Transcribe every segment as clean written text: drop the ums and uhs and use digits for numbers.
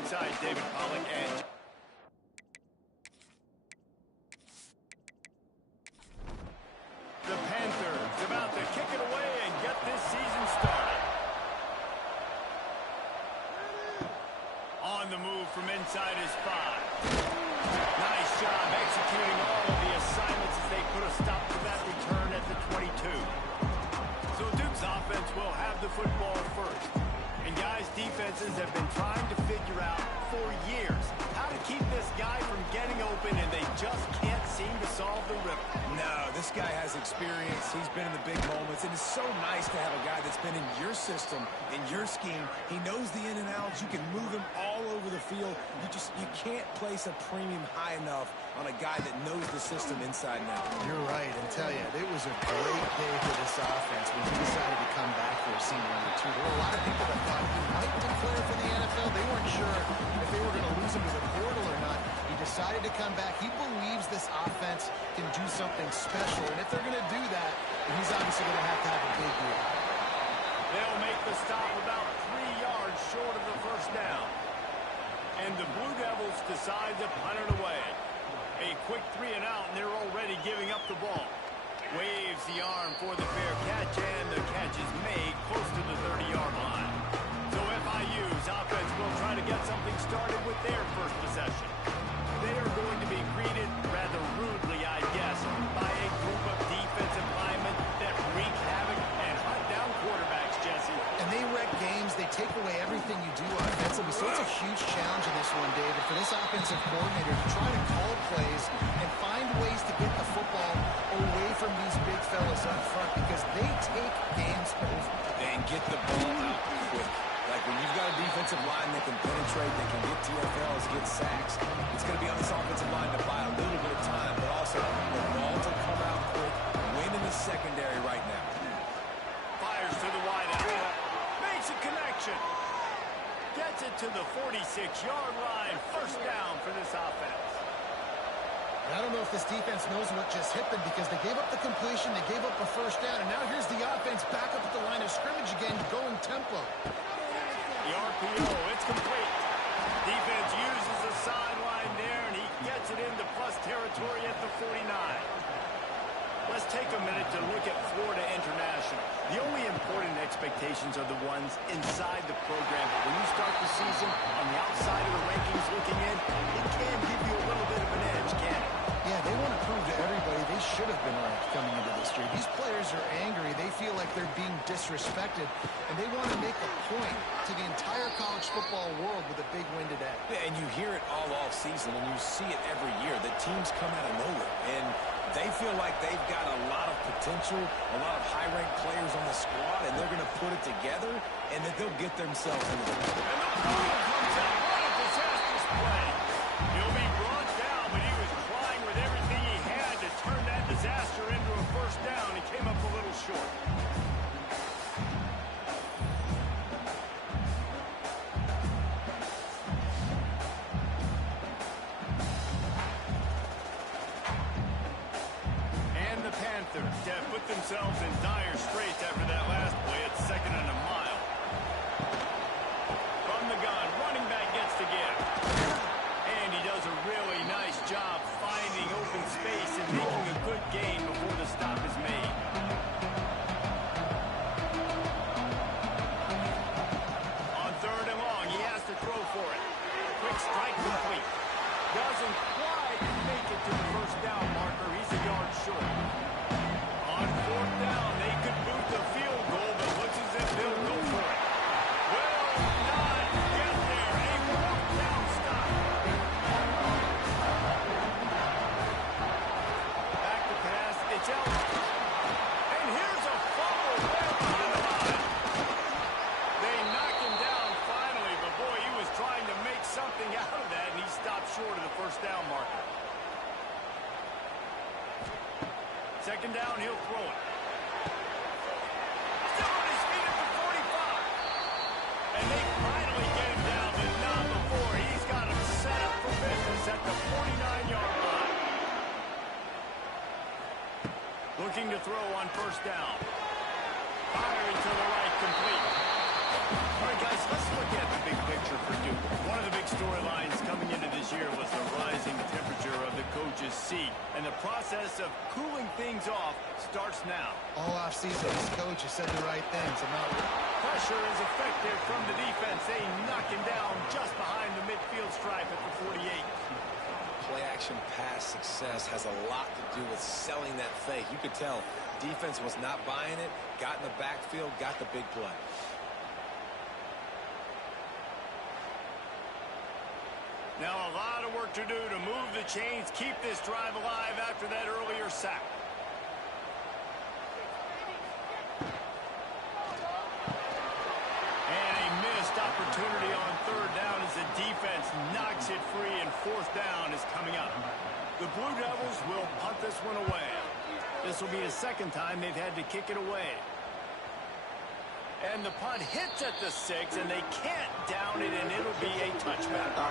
alongside David Pollock and the Panthers about to kick it away and get this season started. On the move from inside his 5. Nice job executing all of the assignments as they put a stop to that return at the 22. So Duke's offense will have the football first. And guys, defenses have been trying to figure out for years how to keep this guy from getting open, and they just can't seem to solve the riddle. No, this guy has experience. He's been in the big moments. It is so nice to have a guy that's been in your system, in your scheme. He knows the in and outs. You can move him all over the field. You can't place a premium high enough on a guy that knows the system inside and out. You're right, and tell you, it was a great day for this offense when he decided to come back for a senior year too. There were a lot of people that thought he might declare for the NFL. They weren't sure if they were going to lose him to the portal or not. He decided to come back. He believes this offense can do something special, and if they're going to do that, he's obviously going to have a big year. They'll make the stop about 3 yards short of the first down. And the Blue Devils decide to punt it away. A quick 3 and out, and they're already giving up the ball. Waves the arm for the fair catch, and the catch is made close to the 30-yard line. So FIU's offense will try to get something started with their first possession. They are going to be greeted rather rudely, I guess, by a group of defensive linemen that wreak havoc and hunt down quarterbacks, Jesse. And they wreck games. They take away everything you do offensively. So it's a huge challenge in this one, David, for this offensive coordinator to try to call plays and find ways to get the football away from these big fellas up front, because they take games over. And get the ball out quick. Like when you've got a defensive line that can penetrate, that can get TFLs, get sacks, it's going to be on this offensive line to buy a little bit of time, but also the ball to come out quick, win in the secondary right now. Fires to the wideout. Makes a connection. Gets it to the 46-yard line. First down for this offense. I don't know if this defense knows what just hit them, because they gave up the completion, they gave up a first down, and now here's the offense back up at the line of scrimmage again, going tempo. The RPO, it's complete. Defense uses the sideline there, and he gets it into plus territory at the 49. Let's take a minute to look at Florida International. The only important expectations are the ones inside the program. When you start the season on the outside of the rankings looking in, it can give you a little bit of an edge, can't it? Yeah, they want to prove to everybody they should have been ranked coming into this year. These players are angry. They feel like they're being disrespected, and they want to make a point to the entire college football world with a big win today. Yeah, and you hear it all off season, and you see it every year. The teams come out of nowhere, and they feel like they've got a lot of potential, a lot of high-ranked players on the squad, and they're going to put it together, and that they'll get themselves into the game. And the ball comes out. What a disastrous play. He'll be brought down, but he was trying with everything he had to turn that disaster into a first down. He came up a little short. Put themselves in dire straits after that last play. It's 2nd and a mile. From the gun, running back gets the give. And he does a really nice job finding open space and making a good gain before the stop is made. On 3rd and long, he has to throw for it. Quick strike complete. Doesn't quite make it to the first down marker. He's a yard short. On 4th down, they could boot the field goal, but looks as if they'll go for it. Will not get there. A 4th down stop. Back to pass. It's Ellis. And here's a fumble way behind the line. They knock him down finally, but boy, he was trying to make something out of that, and he stopped short of the first down marker. 2nd down, he'll throw it. Still on his feet at the 45. And they finally get him down, but not before. He's got him set up for business at the 49-yard line. Looking to throw on 1st down. Firing to the right, complete. All right, guys, let's look at the big picture for Duke. One of the big And the process of cooling things off starts now. All offseason, this coach has said the right things. Pressure is effective from the defense. They knock him down just behind the midfield stripe at the 48. Play-action pass success has a lot to do with selling that fake. You could tell defense was not buying it, got in the backfield, got the big play. Now a lot of work to do to move the chains, keep this drive alive after that earlier sack. And a missed opportunity on third down as the defense knocks it free, and fourth down is coming up. The Blue Devils will punt this one away. This will be the second time they've had to kick it away. And the punt hits at the 6, and they can't down it, and it'll be a touchback. A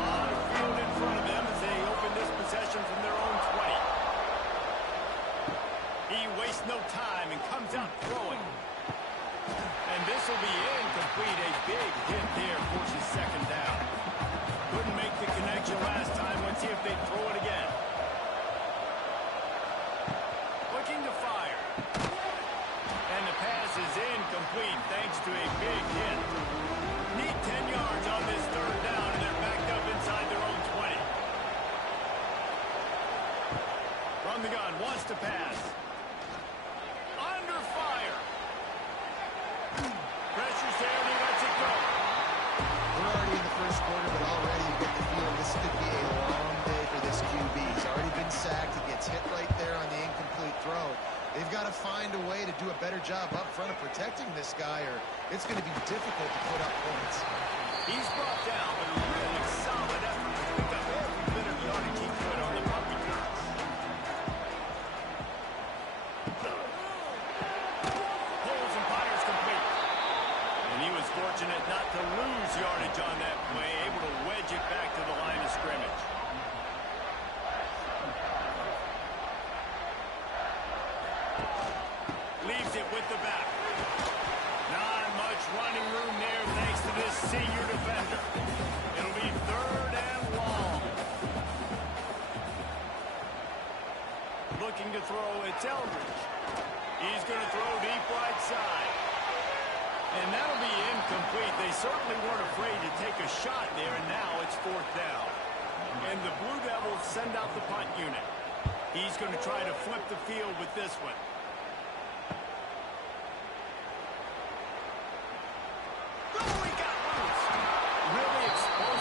lot of field in front of them as they open this possession from their own 20. He wastes no time and comes out throwing. And this will be incomplete. A big hit there forces second down. Couldn't make the connection last time. Let's see if they throw it again. Looking to fire. And the pass is incomplete thanks to a big hit. Need 10 yards on this third down, and they're backed up inside their own 20. From the gun, wants to pass. Under fire. Pressure's there, and he lets it go. We're already in the first quarter, but already you get the feeling this could be a long day for this QB. He's already been sacked. He gets hit right there on the incomplete throw. They've got to find a way to do a better job up front of protecting this guy, or it's going to be difficult to put up points. He's brought down, but a really solid effort to pick up every bit of yardage he could on the punt returns. Pulls and fires complete. And he was fortunate not to lose yardage on that play, able to wedge it back to the line of scrimmage. Leaves it with the back. Not much running room there thanks to this senior defender. It'll be third and long. Looking to throw, it's Eldridge. He's going to throw deep right side. And that'll be incomplete. They certainly weren't afraid to take a shot there, and now it's fourth down. And the Blue Devils send out the punt unit. He's going to try to flip the field with this one.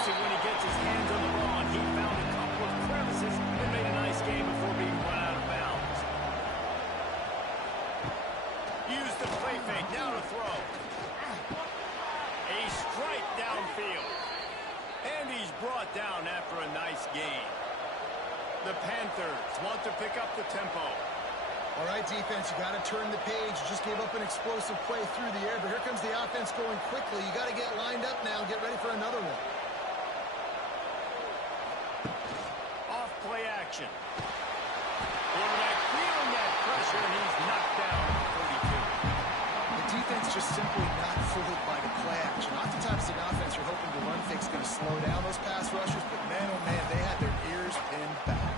When he gets his hands on the ball, and he found a couple of crevices and made a nice game before being run out of bounds. Use the play fake, now to throw. A strike downfield. And he's brought down after a nice gain. The Panthers want to pick up the tempo. All right, defense, you got to turn the page. You just gave up an explosive play through the air, but here comes the offense going quickly. You got to get lined up now and get ready for another one. Play action. Quarterback feeling that pressure, and he's knocked down at 32. The defense just simply not fooled by the play action. Oftentimes the offense you're hoping the run fake's going to slow down those pass rushers, but man, oh man, they had their ears pinned back.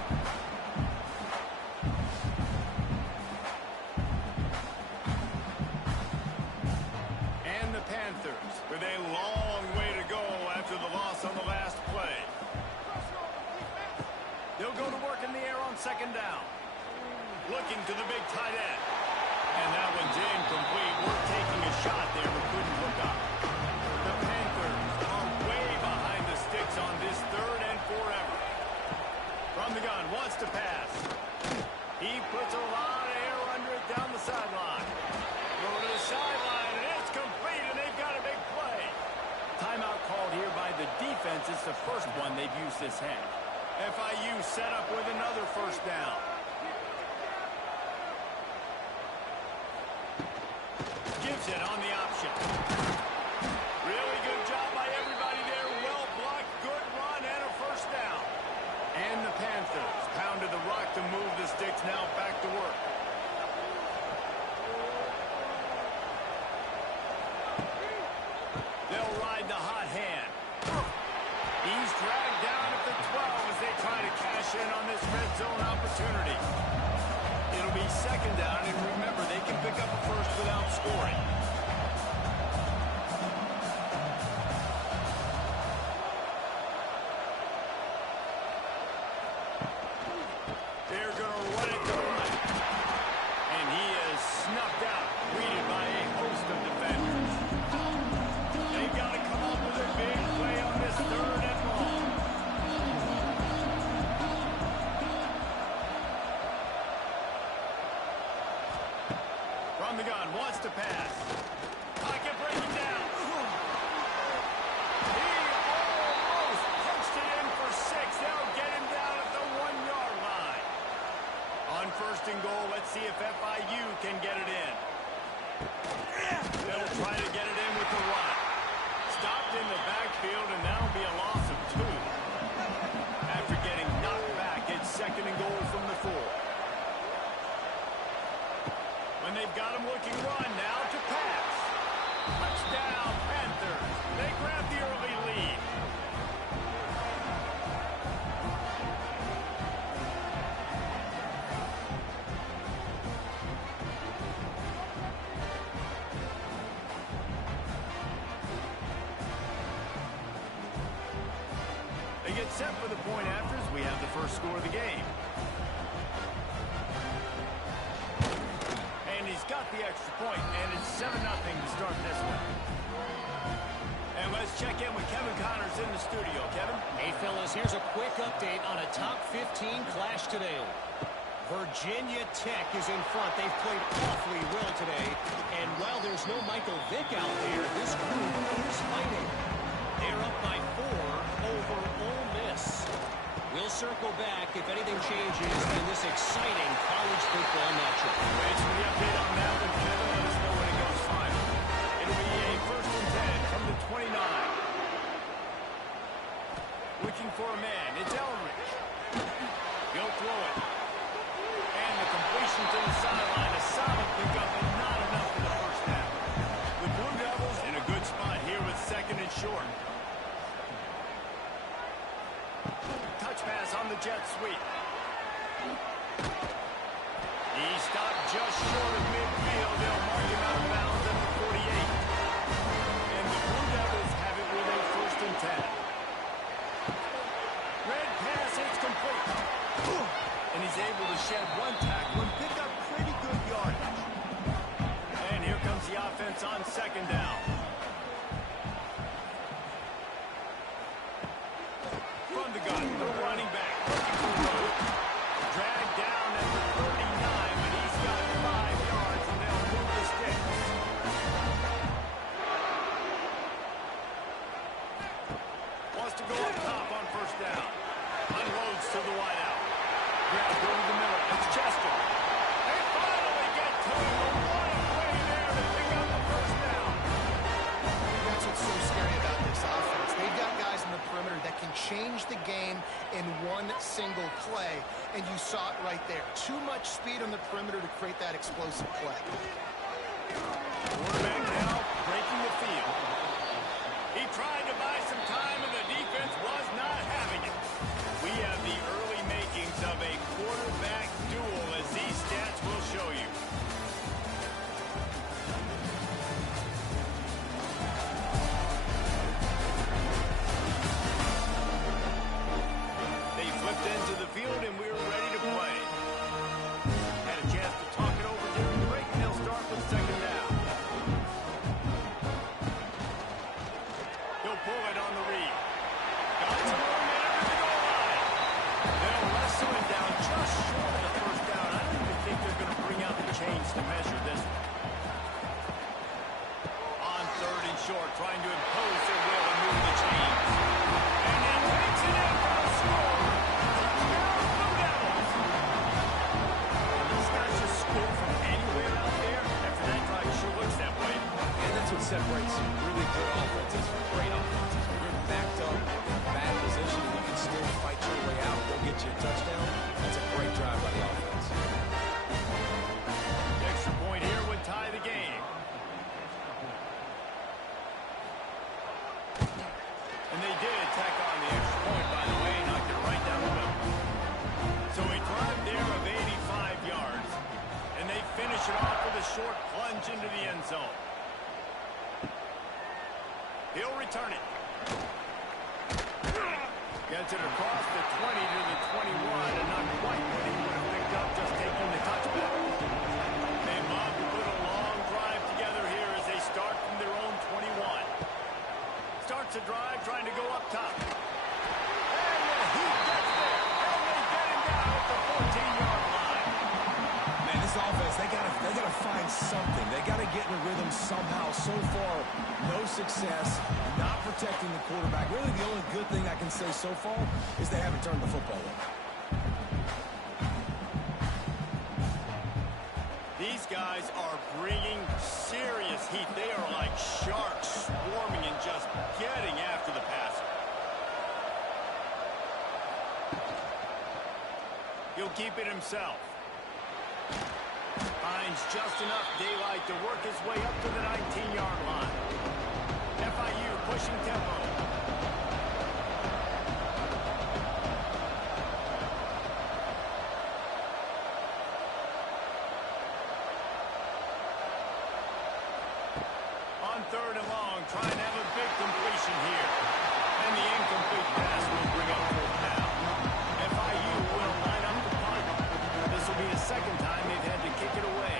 And the Panthers with a long way to go after the loss on the last play. They'll go to work in the air on second down. Looking to the big tight end. And that one's incomplete. We're taking a shot there, but couldn't look up. The Panthers are way behind the sticks on this third and forever. From the gun, wants to pass. He puts a lot of air under it down the sideline. Go to the sideline, and it's complete, and they've got a big play. Timeout called here by the defense. It's the first one they've used this half. FIU set up with another first down. Gives it on the option. Really good job by everybody there. Well blocked, good run, and a first down. And the Panthers pounded the rock to move the sticks, now back to work. They'll ride the hot hand. He's dragged down at the 12 as they try to cash cash in on this red zone opportunity. It'll be second down, and remember, they can pick up a first without scoring. They're going to run it to the left. And he is snuffed out, greeted by a host of defenders. They've got to come up with a big play on this third and long. From the gun, wants to pass. Pocket breaking down. He almost punched it in for 6. They'll get him down at the 1-yard line. On first and goal, let's see if FIU can get it in. They'll try to get it in with the run. Stopped in the backfield, and that'll be a loss of 2. After getting knocked back, it's second and goal from the 4. When they've got him looking run, now to pass. Touchdown, Panthers. They grab the early lead. They get set for the point after as we have the first score of the game. And he's got the extra point, and it's 7-0 to start this one. And let's check in with Kevin Connors in the studio. Kevin? Hey, fellas, here's a quick update on a top 15 clash today. Virginia Tech is in front. They've played awfully well today. And while there's no Michael Vick out there, this group is fighting. They're up by 4 over Ole Miss. We'll circle back if anything changes in this exciting college football matchup. Thanks for the update on that one, Kevin. Let us know when it goes final. It'll be a first and 10 from the 29. Looking for a man. It's Elrich. He'll throw it. And the completion to the sideline. A solid pickup, but not enough for the first down. The Blue Devils in a good spot here with second and short. Touch pass on the jet sweep. He stopped just short of midfield. They'll mark him out of bounds at the 48. And the Blue Devils have it with a first and 10. Red pass, it's complete. And he's able to shed one tackle and pick up pretty good yardage. And here comes the offense on second down. From the gun, the running back, looking for road. Dragged down at the 39, but he's got 5 yards, and they'll move the sticks. Wants to go up top on first down. Unloads to the wideout. Grabbed over the middle. It's Chester. They finally get to him. What a play there to pick up the first down. That's what's so scary about this offense. They've got guys in the perimeter that can change the game in one single play, and you saw it right there. Too much speed on the perimeter to create that explosive play. Quarterback now breaking the field. He tried to buy some time, and the defense was not having it. We have the early makings of a quarterback duel, as these stats will show you. They flipped into the field, and we were ready to play. Had a chance to talk it over during the break, and they'll start with second down. He'll pull it on the read. Got some room in under the goal line. They'll wrestle him down just short of the first down. I don't even think they're going to bring out the chains to measure this one. On third and short, trying to impose their will and move the chains. And then takes it in for the score. Touchdown, return it. Gets it across the 20 to the 21, and not quite what he would have picked up just taking the touchback. They mob to put a long drive together here as they start from their own 21. Starts a drive trying to go up top. And he gets there, and they get him down at the 14-yard line. Man, this offense, they gotta find something. They gotta get in a rhythm somehow. So far, no success, not protecting the quarterback. Really, the only good thing I can say so far is they haven't turned the football over. These guys are bringing serious heat. They are like sharks swarming and just getting after the passer. He'll keep it himself. Finds just enough daylight to work his way up to the 19-yard line. FIU pushing tempo. On third and long, trying to have a big completion here. And the incomplete pass will bring up fourth down. FIU will line up the punt. This will be the second time they've had to kick it away.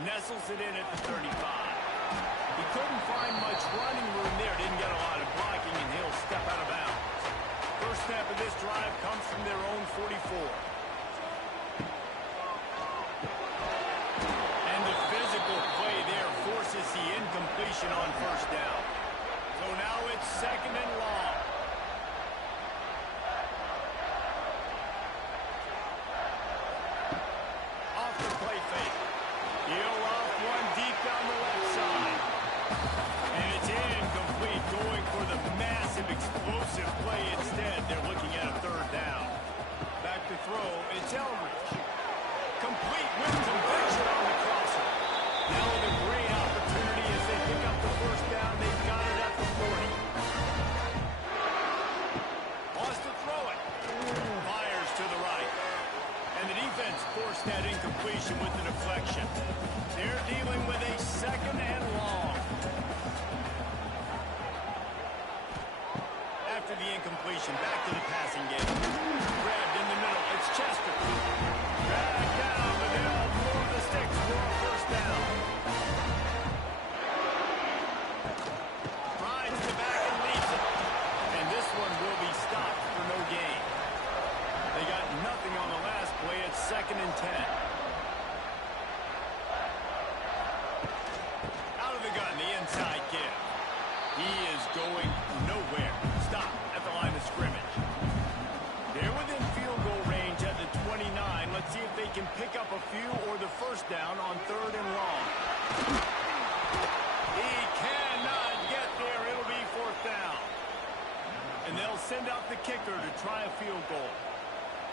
Nestles it in at the 35. He couldn't find much running room there. Didn't get a lot of blocking, and he'll step out of bounds. First snap of this drive comes from their own 44. And the physical play there forces the incompletion on first down. So now it's second and long. Off the play fake. He'll off one deep down the left side. And it's incomplete, going for the massive explosive play instead. They're looking at a third down. Back to throw, it's Eldridge. Complete with conviction on the crosser. Now with a great opportunity as they pick up the first down. They've got it at the 40. Wants to throw it. Fires to the right. And the defense forced that incompletion with the deflection. They're dealing with a second and long. After the incompletion, back to the passing game. Grabbed in the middle. It's Chester. Dragged down, but they'll move the sticks for a first down. Rides the back and leaves it. And this one will be stopped for no gain. They got nothing on the last play. It's second and 10. Out of the gun, the inside give. He is going nowhere. Stop at the line of scrimmage. They're within field goal range at the 29. Let's see if they can pick up a few or the first down on third and long. He cannot get there. It'll be fourth down. And they'll send out the kicker to try a field goal.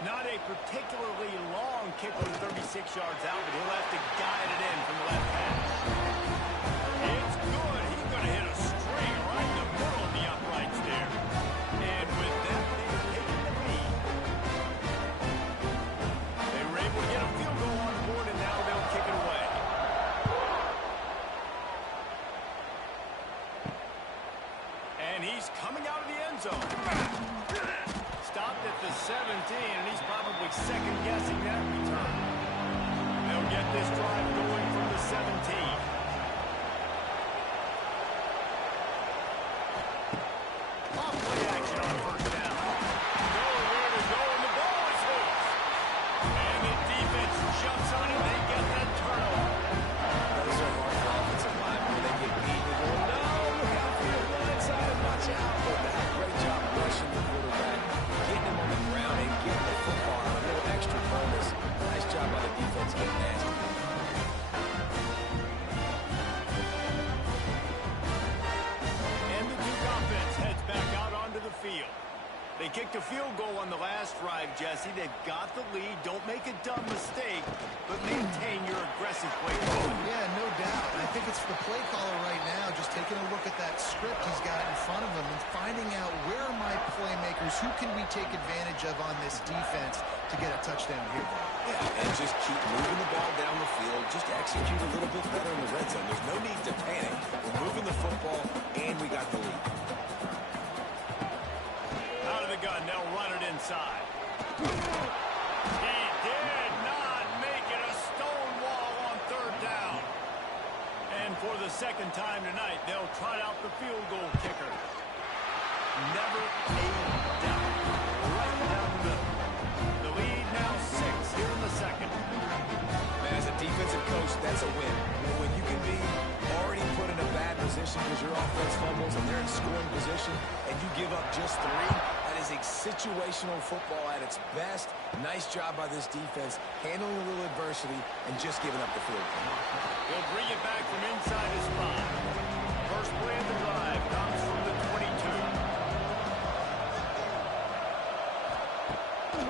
Not a particularly long kicker, 36 yards out, but he'll have to guide it in from the left hash. It's good. He's going to hit a string right in the middle of the uprights there. And with that, they've taken the lead. They were able to get a field goal on the board, and now they'll kick it away. And he's coming out of the end zone. Stopped at the 17, and he's probably second-guessing that return. They'll get this drive going from the 17. Off play action on first down. Nowhere to go, and the ball is loose. And the defense jumps on it. They get that turnover. Those are hard for offensive line when they get beat. They go, no, look out for your blind side, watch out. But they have a great job rushing the quarterback, getting him on the ground and getting the football. A little extra bonus. Nice job by the defense getting nasty. And the Duke offense heads back out onto They kicked a field goal on the last drive, Jesse. They've got the lead. Don't make a dumb mistake, but maintain your aggressive play calling. Yeah, no doubt. I think it's the play caller right now just taking a look at that script he's got in front of him and finding out where are my playmakers, who can we take advantage of on this defense to get a touchdown here. Yeah, and just keep moving the ball down the field. Just execute a little bit better in the red zone. There's no need to panic. We're moving the football, and we got the lead. Out of the gun, they'll run it inside. He did not make it a stone wall on third down. And for the second time tonight, they'll trot out the field goal kicker. Never a doubt. Right down the middle. The lead now 6 here in the second. Man, as a defensive coach, that's a win. When you can be already put in a bad position because your offense fumbles and they're in scoring position and you give up just 3, that is a situational football at its best. Nice job by this defense, handling a little adversity and just giving up the field goal. He'll bring it back from inside his 5. First play of the drive comes from the 22.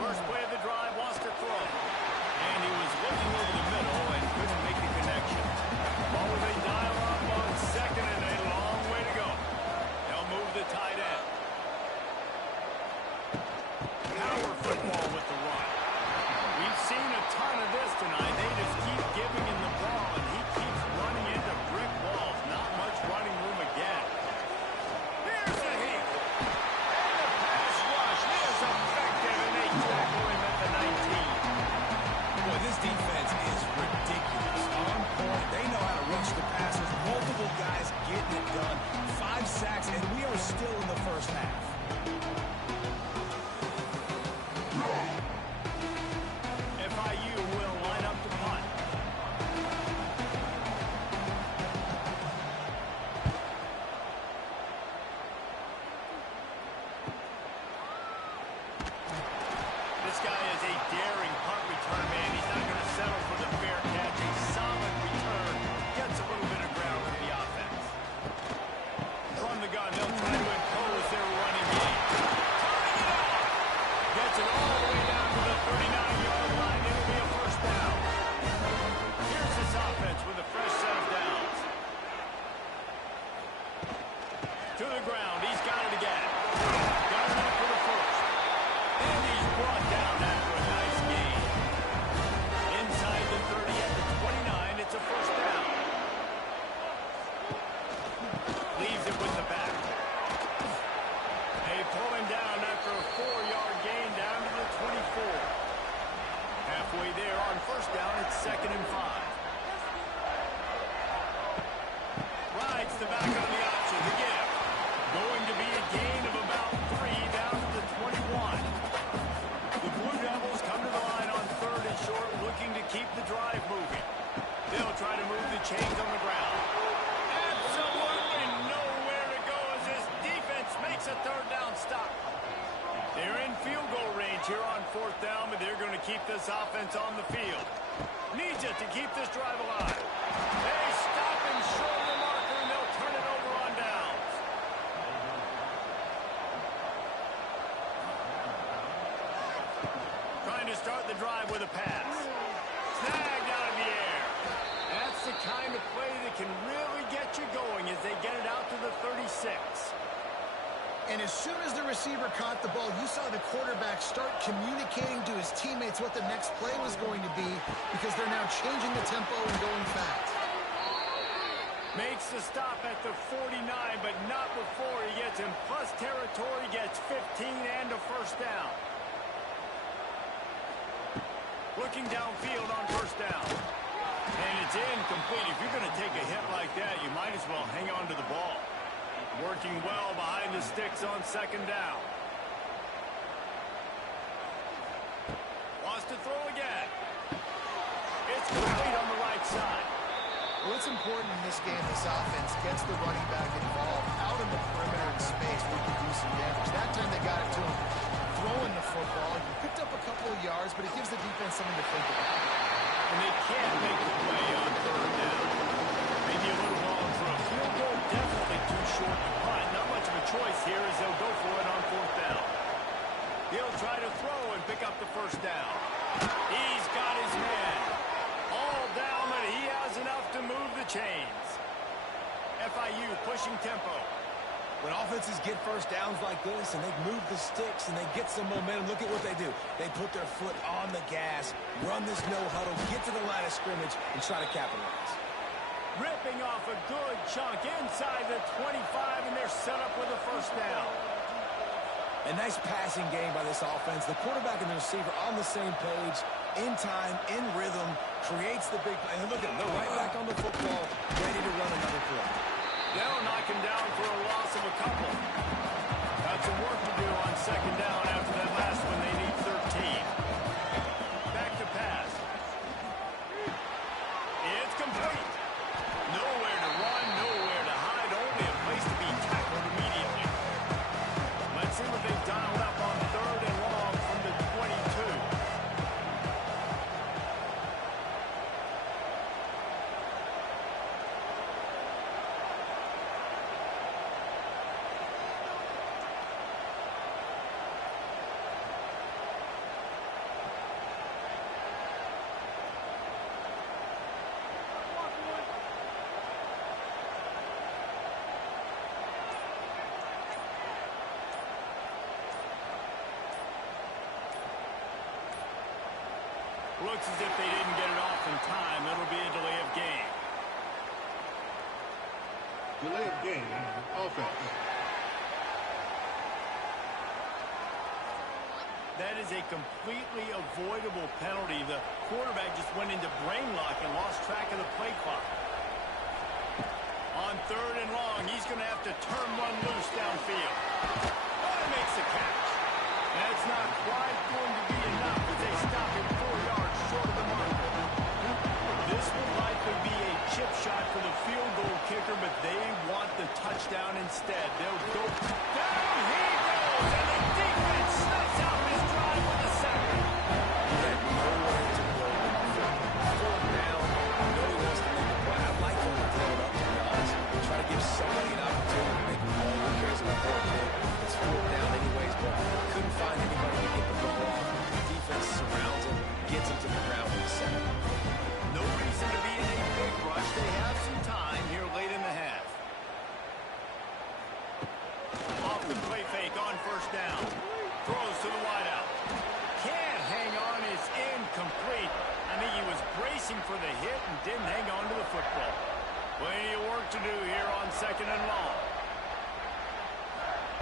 First play of the drive wants to throw. And he was looking over the middle and couldn't make the connection. Ball they dial up on second and a long way to go. They'll move the tight end. Power football with the run. We've seen a ton of this tonight. They just keep giving him the ball, and he keeps running into brick walls. Not much running room again. Here's a hit. And the pass rush is effective, and they tackle him at the 19. Boy, this defense is ridiculous. On point, they know how to rush the passes. Multiple guys getting it done. 5 sacks, and we are still in the first half. FIU will line up to punt. This guy is a daring punt return man. He's not going to settle for the fair catch. A solid return. Gets a little bit of ground for the offense. From the gun, they'll try to impose their running game. Turning it off. Gets it all the way down to the 39-yard line. It'll be a first down. Here's this offense with a fresh set of downs. To the ground. He's got it again. Got it up for the first. And he's brought down after a nice gain. Inside the 30 at the 29, it's a first down. Leaves it with the back. They pull him down after a 4-yard gain down to the 24. Halfway there on first down, it's 2nd and 5. Rides the back on the option to give. Going to be a gain of about 3 down to the 21. The Blue Devils come to the line on 3rd and short, looking to keep the drive moving. They'll try to move the chains on the ground. Absolutely nowhere to go as this defense makes a 3rd down stop. They're in field goal range here on 4th down, but they're going to keep this offense on the field. Needs it to keep this drive alive. They stop him short of the marker, and they'll turn it over on downs. Trying to start the drive with a pass. Snagged out of the air. That's the kind of play that can really get you going as they get it out to the 36. And as soon as the receiver caught the ball, you saw the quarterback start communicating to his teammates what the next play was going to be because they're now changing the tempo and going fast. Makes the stop at the 49, but not before he gets in plus territory, gets 15 and a first down. Looking downfield on first down. And it's incomplete. If you're going to take a hit like that, you might as well hang on to the ball. Working well behind the sticks on 2nd down. Wants to throw again. It's complete on the right side. Well, it's important in this game this offense gets the running back involved out in the perimeter in space where he can do some damage. That time they got it to him throwing the football. He picked up a couple of yards, but it gives the defense something to think about. And they can't make the play on 3rd down. Maybe a little ball for a field goal. Definitely too short to punt. Not much of a choice here as they'll go for it on 4th down. He'll try to throw and pick up the first down. He's got his man all down, but he has enough to move the chains. FIU pushing tempo. When offenses get first downs like this and they move the sticks and they get some momentum, look at what they do. They put their foot on the gas, run this no huddle, get to the line of scrimmage, and try to capitalize. Ripping off a good chunk inside the 25, and they're set up with a first down. A nice passing game by this offense. The quarterback and the receiver on the same page, in time, in rhythm, creates the big play. And look at them, they're right back on the football, ready to run another play. They'll knock him down for a loss of a couple. Got some work to do on second down after that last one. They need 13. Back to pass. It's complete. Nowhere to run, nowhere to hide, only a place to be tackled immediately. Let's see what they've dialed up on third and long from the 22. Looks as if they didn't get it off in time. It'll be a delay of game. Delay of game, offense. That is a completely avoidable penalty. The quarterback just went into brain lock and lost track of the play clock. On third and long, he's going to have to turn one loose downfield. Oh, he makes the catch. That's not quite going to be enough as they stop him 4 yards short of the mark. This will likely be a chip shot for the field goal kicker, but they want the touchdown instead. They'll go down. He goes, and the defense snuffs out his drive with a sack. He had nowhere to go. Fourth down, no one wants to make a play. I'd like him to throw it up, to be honest. Try to give somebody an opportunity to make a play. Who cares about fourth down? It's fourth down anyways, but couldn't find anybody to get the ball off. The defense surrounds him, gets him to the ground with a sack. No reason to be in a big rush. They have some time here late in the half. Off the play fake on first down. Throws to the wideout. Can't hang on. It's incomplete. I think he was bracing for the hit and didn't hang on to the football. Plenty of work to do here on second and long.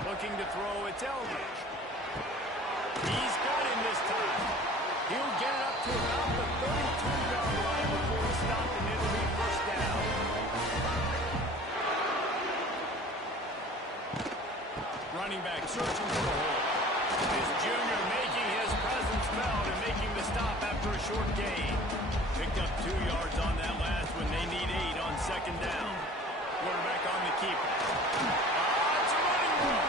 Looking to throw, it's Eldridge. He's got him this time. He'll get it up to about the 32-yard line before he stopped, and it'll be first down. Running back searching for the hole. This junior making his presence felt and making the stop after a short gain. Picked up 2 yards on that last one. They need 8 on second down. Quarterback on the keeper. It's a running run.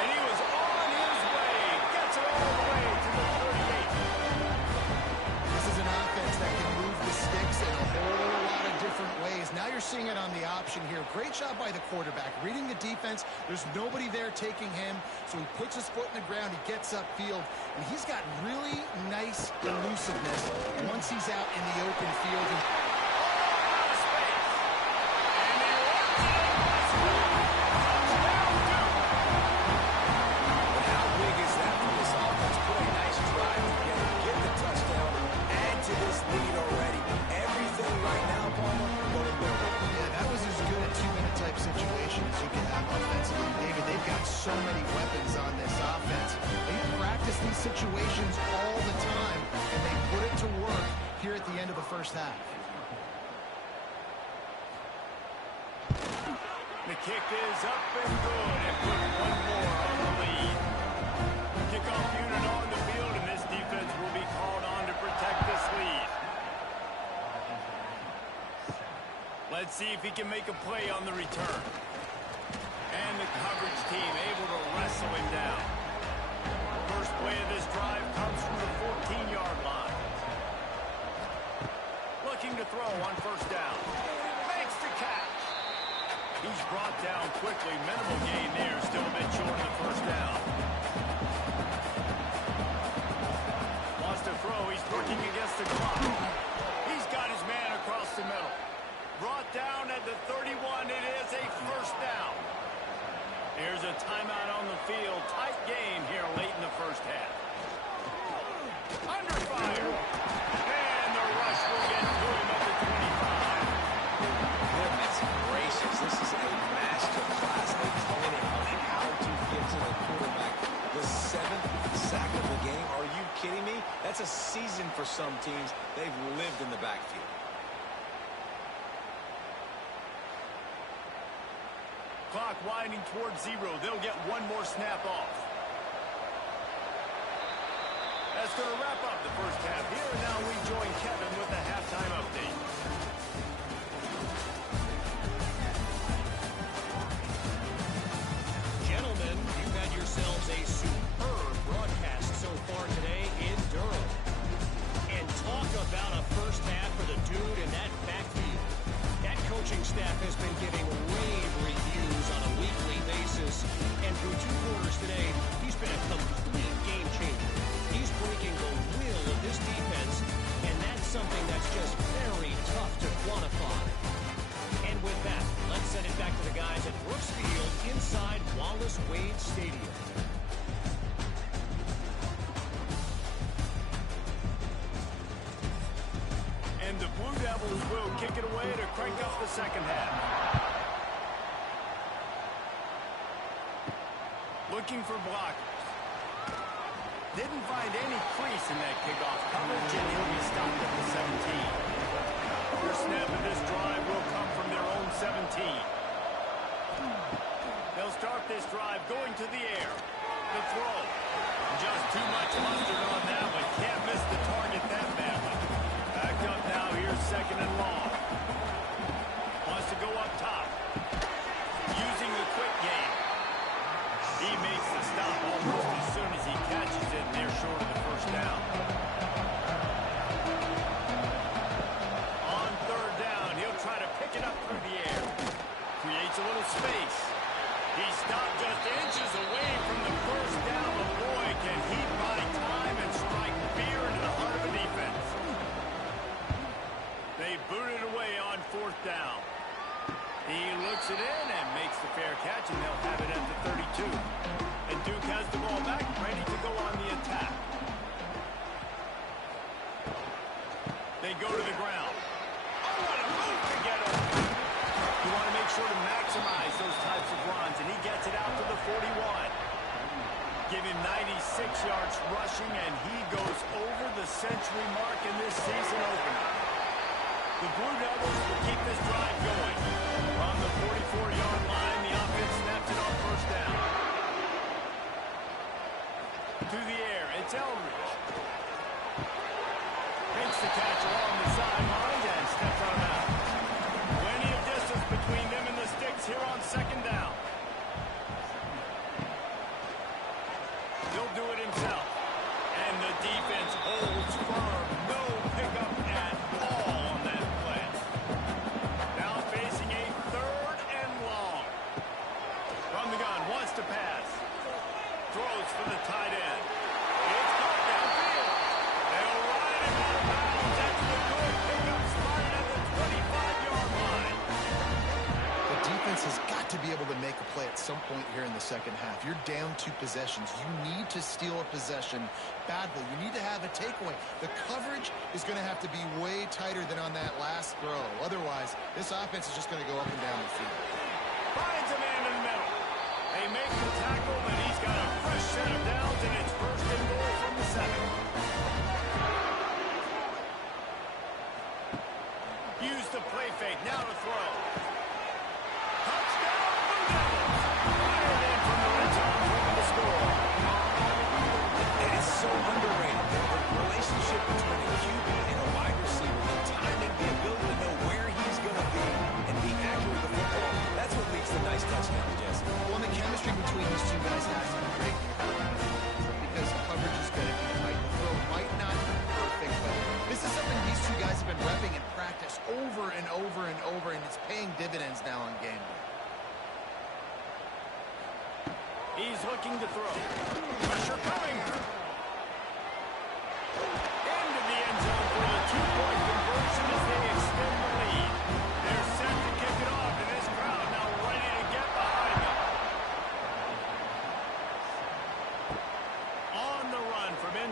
And he was on his way. Gets it all the way to the 38. This is an offense that can move the sticks in a whole lot of different ways. Now you're seeing it on the option here. Great job by the quarterback. Reading the defense, there's nobody there taking him, so he puts his foot in the ground, he gets upfield, and he's got really nice elusiveness once he's out in the open field. So many weapons on this offense. They practice these situations all the time, and they put it to work here at the end of the first half. The kick is up and good, and put one more on the lead. Kickoff unit on the field, and this defense will be called on to protect this lead. Let's see if he can make a play on the return. And the coverage team able to wrestle him down. First play of this drive comes from the 14-yard line. Looking to throw on first down. Makes the catch. He's brought down quickly. Minimal gain there. Still a bit short of the first down. a timeout on the field. Tight game here late in the first half. Under fire. And the rush will get to him at the 25. Goodness gracious, this is a master class. They point it on how to get to the quarterback. The 7th sack of the game. Are you kidding me? That's a season for some teams. They've lived in the backfield. Clock winding towards 0. They'll get one more snap off. That's going to wrap up the first half here. And now we join Kevin with the halftime update. Gentlemen, you've had yourselves a superb broadcast so far today in Durham. And talk about a first half for the dude in that backfield. That coaching staff has been giving rave reviews on a weekly basis. And through 2 quarters today, he's been a complete game changer. He's breaking the will of this defense, and that's something that's just very tough to quantify. And with that, let's send it back to the guys at Brooks Field inside Wallace Wade Stadium. And the Blue Devils will kick it away to crank up the second half. Looking for blockers. Didn't find any crease in that kickoff coverage, and he'll be stopped at the 17. First snap of this drive will come from their own 17. They'll start this drive going to the air. The throw. Just too much mustard on that one. Can't miss the target that badly. Back up now. Here's second and long. Wants to go up top. Using the quick game. He makes the stop almost as soon as he catches it, and they're short of the first down. On third down, he'll try to pick it up through the air. Creates a little space. He stopped just inches away from the first down, but boy, can he buy time and strike fear into the heart of the defense. They boot it away on fourth down. He looks it in and makes the fair catch, and they'll have it at the 32. And Duke has the ball back, ready to go on the attack. They go to the ground. Oh, what a move to get over. You want to make sure to maximize those types of runs, and he gets it out to the 41. Give him 96 yards rushing, and he goes over the century mark in this season opener. The Blue Devils will keep this drive going. From the 44-yard line, the offense snaps it on first down. To the air, it's Eldridge. Makes the catch along the sidelines and steps on out. Plenty of distance between them and the sticks here on second down. He'll do it himself. And the defense holds firm. No pickup at all on that play. Now facing a third and long. From the gun, wants to pass. Throws for the tight end. It's caught downfield. They'll ride him out of bounds. That's the good pickup, spotted at the 25-yard line. The defense has got to be able to make a play at some point here in the second half. You're down 2 possessions. You need to steal a possession badly. You need to have a takeaway. The coverage is going to have to be way tighter than on that last throw. Otherwise, this offense is just going to go up and down the field. Finds a man in the middle. They make the tackle, but he's got a fresh set of downs, and it's first and goal from the 7. Use the play fake. Now to throw. Touchdown, Blue Devils. Fired in from the red zone for the score. And it's so underrated. The relationship between a QB and a wide receiver, the timing, the ability to know where he's going to be and be accurate with the football, that's what leads to nice touchdowns, Jesse. Well, the chemistry between these two guys has to be great because the coverage is going to be tight. The throw might not be perfect, but this is something these two guys have been repping in practice over and over and over, and it's paying dividends now in game day. He's looking to throw. Pressure coming. Into the end zone for the 2-point conversion as they extend the lead. They're set to kick it off, and this crowd now ready to get behind them.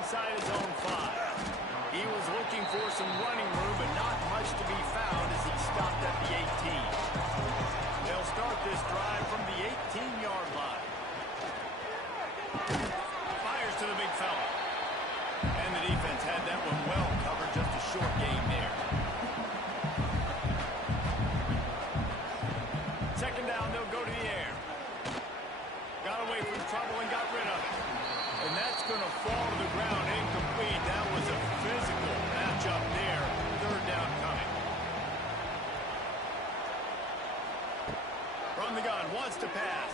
inside his own 5. He was looking for some running room, but not much to be found as he stopped at the 18. They'll start this drive from the 18-yard line. Fires to the big fella. And the defense had that one well covered, just a short gain there. Second down, they'll go to the air. Got away from trouble and got rid of it. And that's going to fall to the ground incomplete. That was a physical matchup there. Third down coming. From the gun, wants to pass.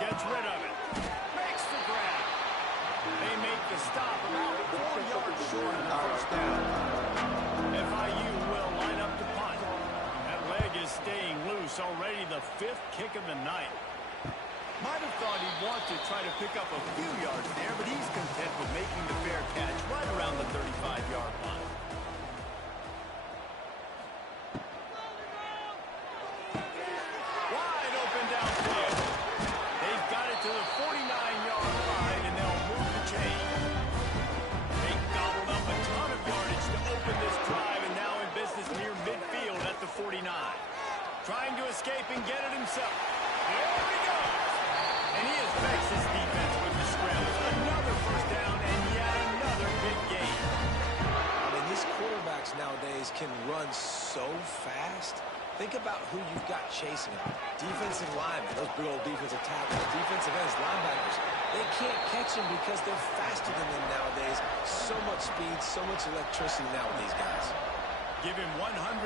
Gets rid of it. Makes the grab. They make the stop about 4 yards short of the first down. FIU will line up to punt. That leg is staying loose. Already the 5th kick of the night. Might have thought he'd want to try to pick up a few yards there, but he's content with making the fair catch right around the 35-yard line. Wide open downfield. They've got it to the 49-yard line, and they'll move the chain. They gobbled up a ton of yardage to open this drive, and now in business near midfield at the 49. Trying to escape and get it himself. There he goes. And he affects his defense with the scramble. Another first down and yet another big gain. I mean, these quarterbacks nowadays can run so fast. Think about who you've got chasing them. Defensive linemen, those big old defensive tackles, defensive ends, linebackers. They can't catch them because they're faster than them nowadays. So much speed, so much electricity now with these guys. Give him 105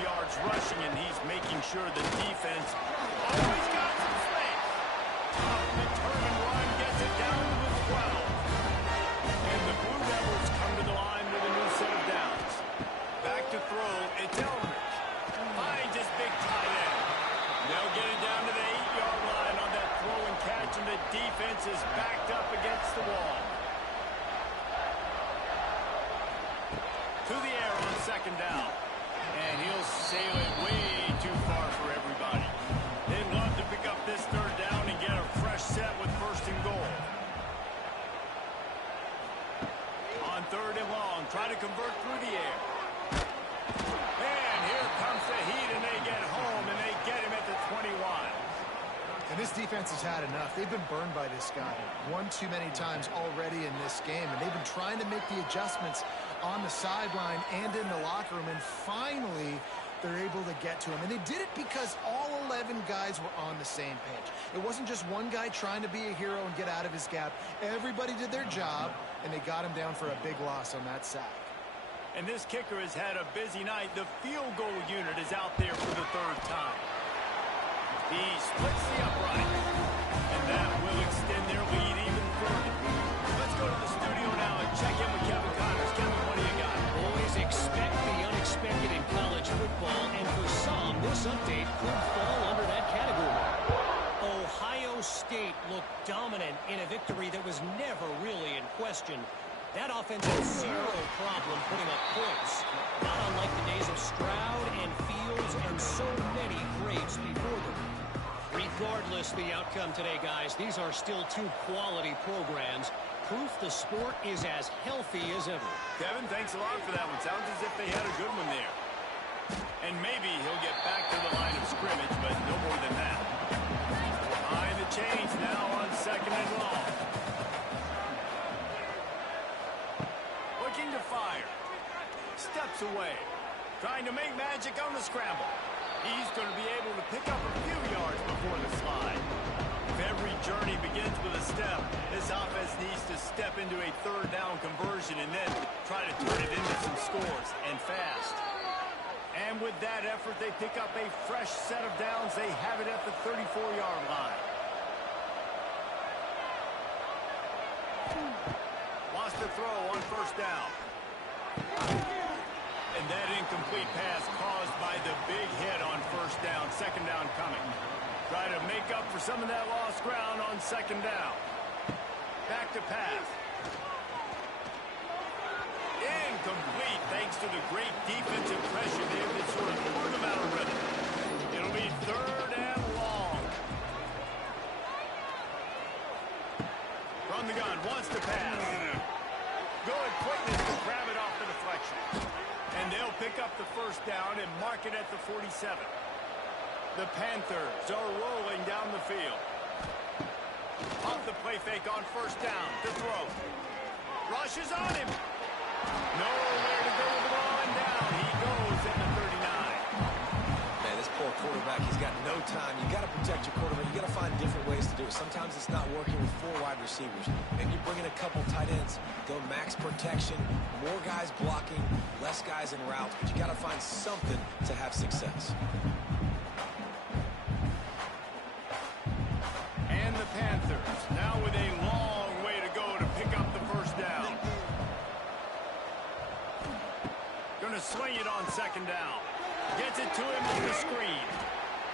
yards rushing, and he's making sure the defense always got some space. The turn and run gets it down to the 12. And the Blue Devils come to the line with a new set of downs. Back to throw, it's Elrich. Finds his big tight end. They'll get it down to the 8-yard line on that throw and catch, and the defense is backed up against the wall. To the air on second down. And he'll sail it way too far for everybody. They'd love to pick up this third down and get a fresh set with first and goal. On third and long, try to convert through the air. And here comes the heat, and they get home, and they get him at the 21. And this defense has had enough. They've been burned by this guy one too many times already in this game, and they've been trying to make the adjustments on the sideline and in the locker room, and finally they're able to get to him. And they did it because all 11 guys were on the same page. It wasn't just one guy trying to be a hero and get out of his gap. Everybody did their job, and they got him down for a big loss on that sack. And this kicker has had a busy night. The field goal unit is out there for the third time. He splits the upright, and that will extend their lead even further. Let's go to the studio now and check in with Kevin Connors. Kevin, what do you got? Always expect the unexpected in college football, and for some, this update could fall under that category. Ohio State looked dominant in a victory that was never really in question. That offense had zero problem putting up points, not unlike the days of Stroud and Fields and so many greats before them. Regardless the outcome today, guys, these are still two quality programs. Proof the sport is as healthy as ever. Kevin, thanks a lot for that one. Sounds as if they had a good one there. And maybe he'll get back to the line of scrimmage, but no more than that. Behind the chains now on second and long. Looking to fire. Steps away. Trying to make magic on the scramble. He's going to be able to pick up a few yards before the slide. If every journey begins with a step, this offense needs to step into a third down conversion and then try to turn it into some scores, and fast. And with that effort, they pick up a fresh set of downs. They have it at the 34-yard line. Lost the throw on first down. And that incomplete pass caused by the big hit on first down. Second down coming. Try to make up for some of that lost ground on second down. Back to pass. Incomplete thanks to the great defensive pressure there that sort of threw them out of rhythm. It'll be third and long. From the gun, wants to pass. Good quickness to grab it off the deflection. And they'll pick up the first down and mark it at the 47. The Panthers are rolling down the field. Off the play fake on first down to throw. Rushes on him. Nowhere to go with the ball, and down he goes at the 39. Man, this poor quarterback, he's got no time. You got to protect your quarterback. You got to find different ways to do it. Sometimes it's not working with 4 wide receivers. Maybe you bring in a couple tight ends. Go max protection, more guys blocking, less guys in routes. But you got to find something to have success. And the Panthers now with a long way to go to pick up the first down. Going to sling it on second down. Gets it to him on the screen.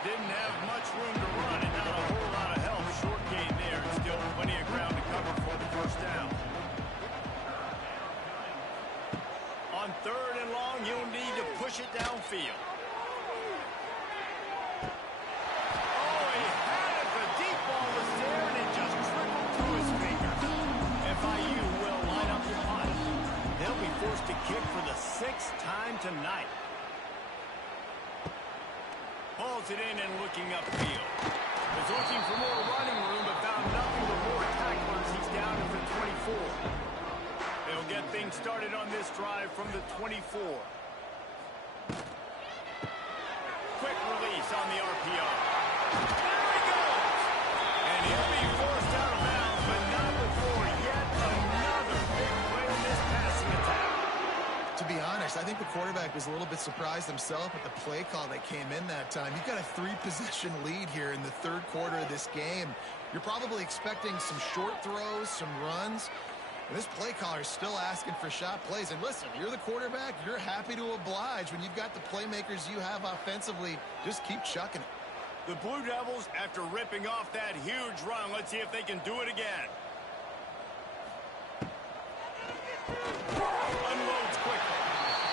Didn't have much room to run and not a whole lot of help. Short gain there and still plenty of ground to cover for the first down. On third and long, you'll need to push it downfield. Oh, he had it. The deep ball was there and it just trickled through his fingers. FIU will line up the punt. They'll be forced to kick for the 6th time tonight. Pulls it in and looking upfield. Was looking for more running room, but found nothing but more tacklers. He's down at the 24. They'll get things started on this drive from the 24. Quick release on the RPO. There he goes! And he'll be forced out of bounds, but not before yet another big play in this passing attack. To be honest, I think the quarterback was a little bit surprised himself at the play call that came in that time. You've got a 3-possession lead here in the third quarter of this game. You're probably expecting some short throws, some runs. And this play caller is still asking for shot plays. And listen, you're the quarterback. You're happy to oblige. When you've got the playmakers you have offensively, just keep chucking it. The Blue Devils, after ripping off that huge run, let's see if they can do it again. Unloads quickly.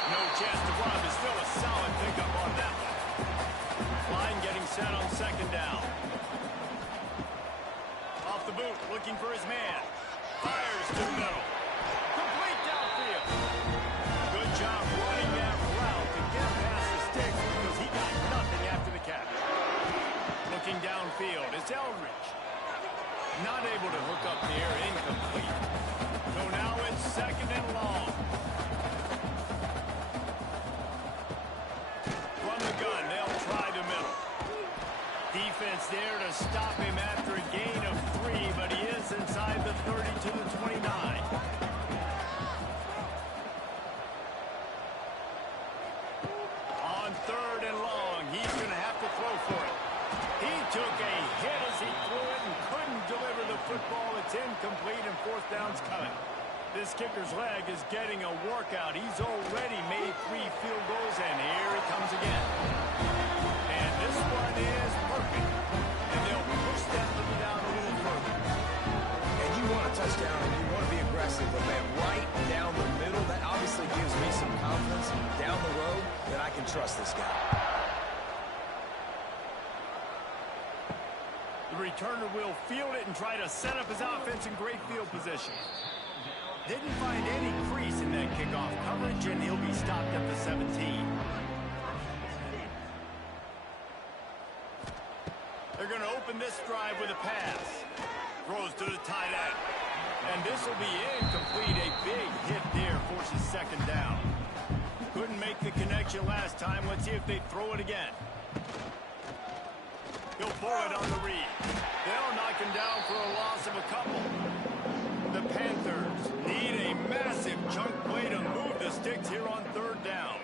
No chance to run, but still a solid pickup on that one. Line getting set on second down. Off the boot, looking for his man. Fires to the middle. Complete downfield. Good job running that route to get past the sticks because he got nothing after the catch. Looking downfield, it's Eldridge. Not able to hook up there, incomplete. So now it's second and long. From the gun, they'll try the middle. Defense there to stop him after a gain of 3, but he is inside the 30 to the 29. On third and long, he's going to have to throw for it. He took a hit as he threw it and couldn't deliver the football. It's incomplete and fourth down's coming. This kicker's leg is getting a workout. He's already made 3 field goals, and here he comes again. And this one is perfect. And they'll push that lead down a little further. And you want a touchdown and you want to be aggressive, but man, right down the middle, that obviously gives me some confidence down the road that I can trust this guy. The returner will field it and try to set up his offense in great field position. Didn't find any crease in that kickoff coverage, and he'll be stopped at the 17. They're going to open this drive with a pass. Throws to the tight end. And this will be incomplete. A big hit there forces second down. Couldn't make the connection last time. Let's see if they throw it again. He'll pull it on the read. They'll knock him down for a loss of a couple. The Panthers need a massive chunk play to move the sticks here on third down.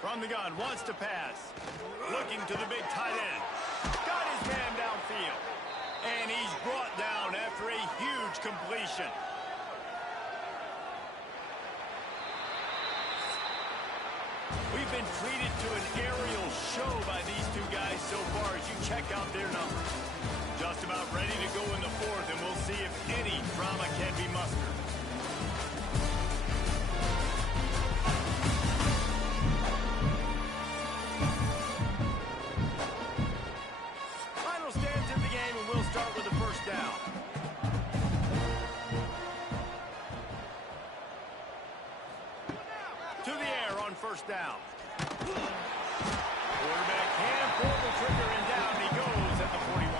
From the gun, wants to pass. Looking to the big tight end. Got his man downfield. And he's brought down after a huge completion. We've been treated to an aerial show by these two guys so far as you check out their numbers. Just about ready to go in the fourth, and we'll see if any drama can be mustered. Final stands of the game, and we'll start with the first down. first down. Quarterback can pull the trigger and down he goes at the 41.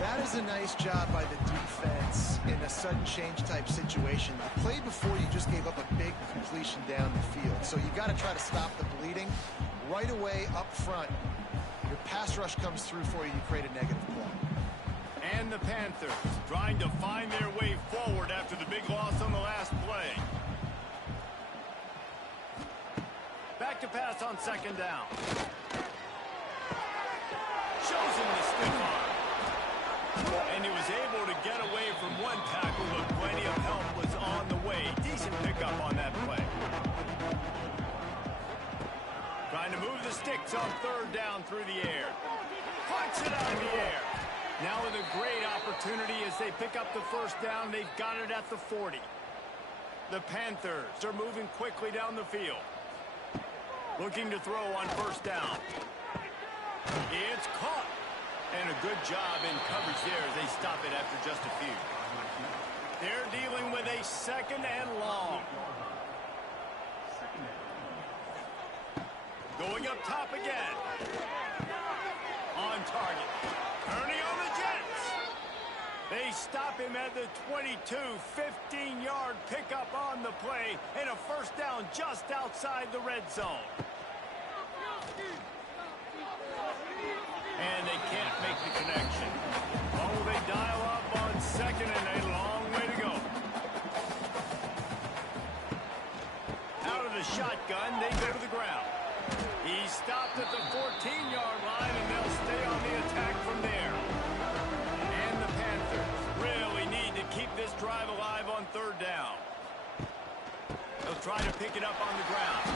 That is a nice job by the defense in a sudden change type situation. The play before you just gave up a big completion down the field. So you got to try to stop the bleeding right away up front. Your pass rush comes through for you, you create a negative play. And the Panthers trying to find their way forward after the big loss on the last play. Back to pass on second down. Shows him the stiff arm. And he was able to get away from one tackle, but plenty of help was on the way. Decent pickup on that play. Trying to move the sticks on third down through the air. Punch it out of the air. Now with a great opportunity as they pick up the first down. They've got it at the 40. The Panthers are moving quickly down the field. Looking to throw on first down. It's caught. And a good job in coverage there as they stop it after just a few. They're dealing with a second and long. Going up top again. On target. Turning on the Jets. They stop him at the 22. 15-yard pickup on the play. And a first down just outside the red zone. And they can't make the connection. Oh, they dial up on second and a long way to go. Out of the shotgun, they go to the ground. He stopped at the 14-yard line, and they'll stay on the attack from there. And the Panthers really need to keep this drive alive on third down. They'll try to pick it up on the ground.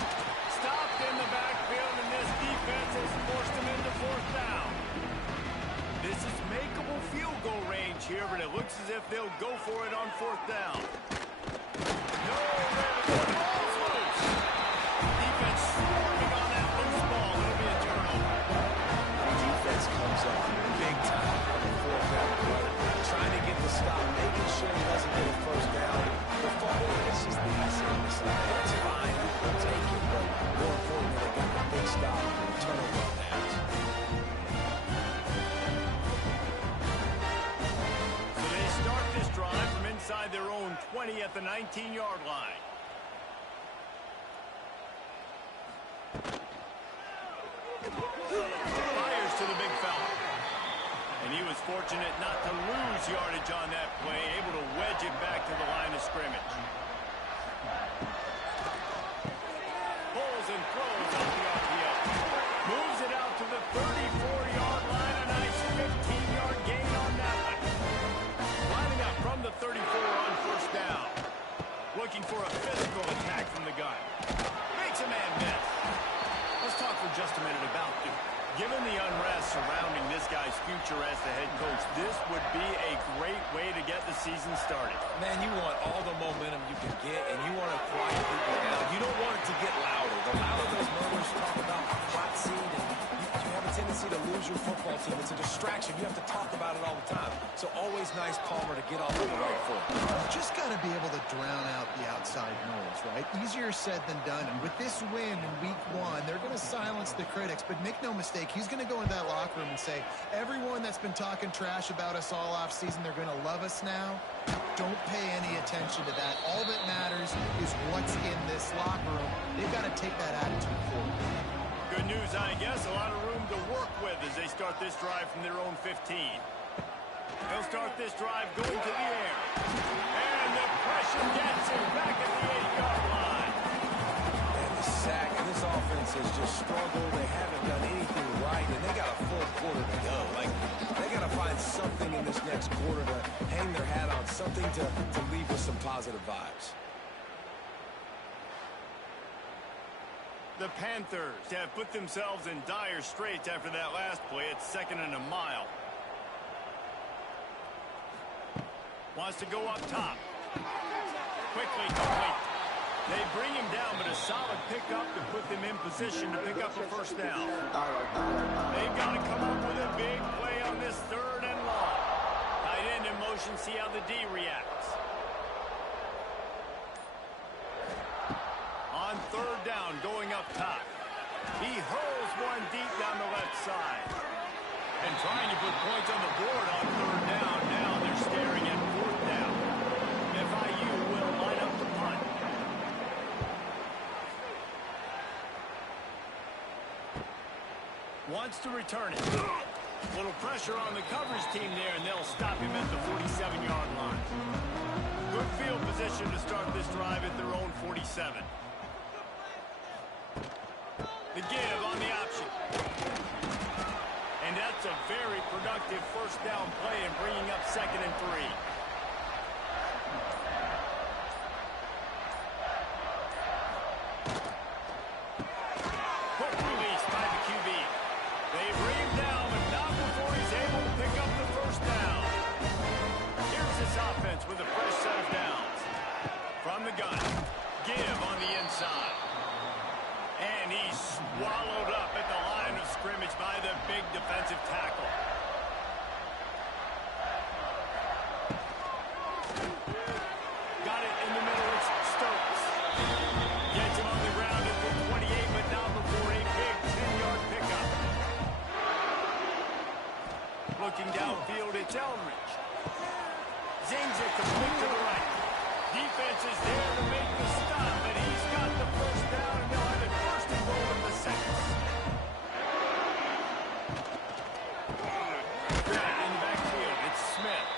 Stopped in the backfield, and this defense has forced him into fourth down. This is makeable field goal range here, but it looks as if they'll go for it on fourth down. No, the ball's loose. Defense swarming on that loose ball. It'll be a turnover. The defense comes up big time on the fourth down play, trying to get the stop, making sure he doesn't get a first down. The fumble, it's just the icing on the side. It's fine, we'll take it, but more importantly, they got the big stop and the turnover on that. Inside their own 20 at the 19-yard line. Fires to the big fella. And he was fortunate not to lose yardage on that play, able to wedge it back to the line of scrimmage. Pulls and throws off the RPO. Moves it out to the 34-yard line. A nice 15-yard gain on that one. Lining up from the 34 on first down. Looking for a physical attack from the gun. Makes a man miss. Let's talk for just a minute about Duke. Given the unrest surrounding this guy's future as the head coach, this would be a great way to get the season started. Man, you want all the momentum you can get, and you want to quiet people down. You don't want it to get louder. The louder those murmurs talk about hot seat, and you have a tendency to lose your football team. It's a distraction. You have to talk about it all the time. So always nice, Palmer, to get off on the right foot. You just got to be able to drown out the outside noise, right? Easier said than done. And with this win in week one, they're going to silence the critics. But make no mistake, he's going to go into that locker room and say, everyone that's been talking trash about us all offseason, they're going to love us now. Don't pay any attention to that. All that matters is what's in this locker room. They've got to take that attitude forward. Good news, I guess. A lot of room to work with as they start this drive from their own 15. They'll start this drive going to the air. And the pressure gets him back at the 8-yard line. And the sack, and this offense has just struggled. They haven't done anything right, and they got a full quarter to go. Like, they got to find something in this next quarter to hang their hat on, something to leave with some positive vibes. The Panthers have put themselves in dire straits after that last play. It's second and a mile. Wants to go up top. Quickly complete. They bring him down, but a solid pickup to put them in position to pick up a first down. They've got to come up with a big play on this third and long. Tight end in motion, see how the D reacts. On third down. down, going up top. He hurls one deep down the left side. And trying to put points on the board on third down. Now they're staring at fourth down. FIU will line up the punt. Wants to return it. Little pressure on the coverage team there, and they'll stop him at the 47-yard line. Good field position to start this drive at their own 47. The give on the option. And that's a very productive first down play and bringing up 2nd and 3. Quick release by the QB. They bring him down, but not before he's able to pick up the first down. Here's this offense with a fresh set of downs. From the gun, give on the inside. And he's swallowed up at the line of scrimmage by the big defensive tackle. Got it in the middle. It's Stokes. Gets him on the ground at the 28, but not before a big 10-yard pickup. Looking downfield, it's Eldridge. Zings it complete to the right. Defense is there to make the stop, and he's got the first down, and they'll have it first and goal at the Saints. In the backfield, it's Smith.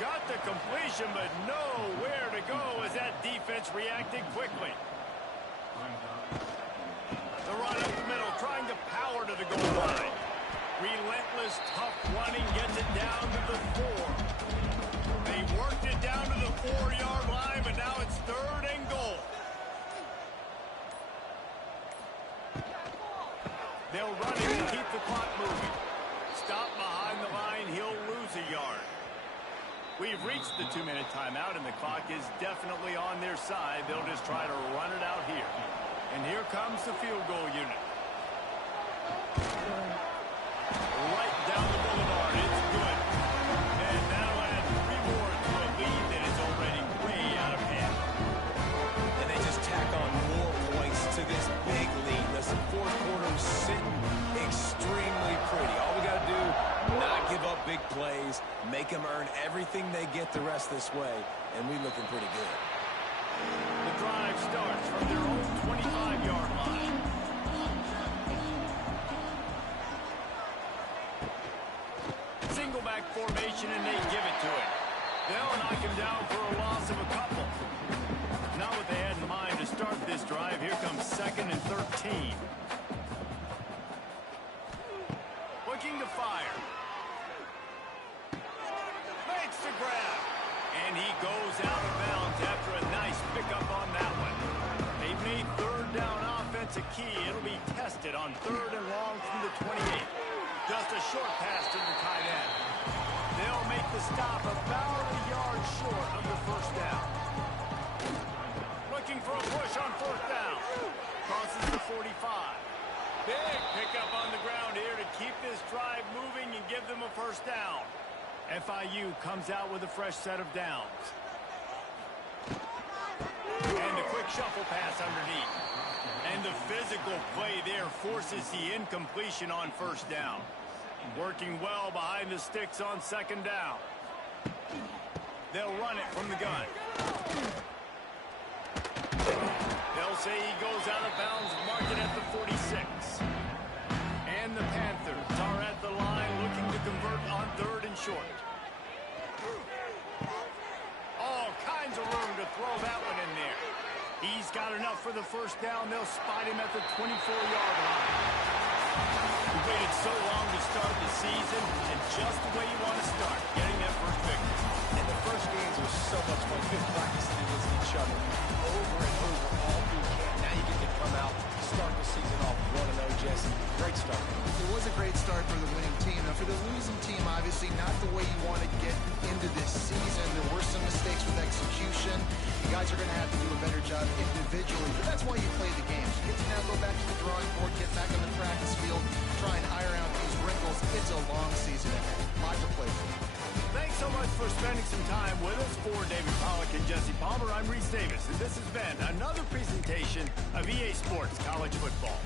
Got the completion, but nowhere to go as that defense reacted quickly. The run up the middle, trying to power to the goal line. Relentless, tough running, gets it down to the 4. They worked it down to the 4-yard line, but now it's 3rd and goal. They'll run it and keep the clock moving. Stop behind the line, he'll lose a yard. We've reached the 2-minute timeout, and the clock is definitely on their side. They'll just try to run it out here. And here comes the field goal unit. Right down the boulevard, it's good. And that'll add 3 more to a lead that is already way out of hand. And they just tack on more points to this big lead. Listen, fourth quarter sitting extremely pretty. All we got to do, not give up big plays, make them earn everything they get the rest this way, and we looking pretty good. The drive starts from their own 25-yard line. Single back formation, and they give it to him. They'll knock him down for a loss of a couple. Not what they had in mind to start this drive. Here comes 2nd and 13. Looking to fire. Makes the grab. And he goes out of bounds after a nice pickup on that one. They've made 3rd down offense a key. It'll be tested on 3rd and long from the 28. Just a short pass to the tight end. They'll make the stop about a yard short of the first down. Looking for a push on 4th down. Crosses the 45. Big pickup on the ground here to keep this drive moving and give them a first down. FIU comes out with a fresh set of downs. And a quick shuffle pass underneath. And the physical play there forces the incompletion on first down. Working well behind the sticks on 2nd down. They'll run it from the gun. They'll say he goes out of bounds, mark it at the 46. And the Panthers are at the line looking to convert on 3rd and short. All kinds of room to throw that one in there. He's got enough for the first down. They'll spot him at the 24-yard line. We waited so long to start the season, and just the way you want to start, getting that first victory. And the first games were so much fun. Good practicing against each other over and over all through camp. Now you get to come out, start the season off 1-0, Jesse. Great start. It was a great start for the winning team. Now, for the losing team, obviously not the way you want to get into this season. There were some mistakes with execution. You guys are going to have to do a better job individually, but that's why you play the games. You get to now go back to the drawing board, get back on the practice field, try and iron out these wrinkles. It's a long season ahead. Lot to play for. Thanks so much for spending some time with us. For David Pollack and Jesse Palmer, I'm Reese Davis, and this has been another presentation of EA Sports College Football.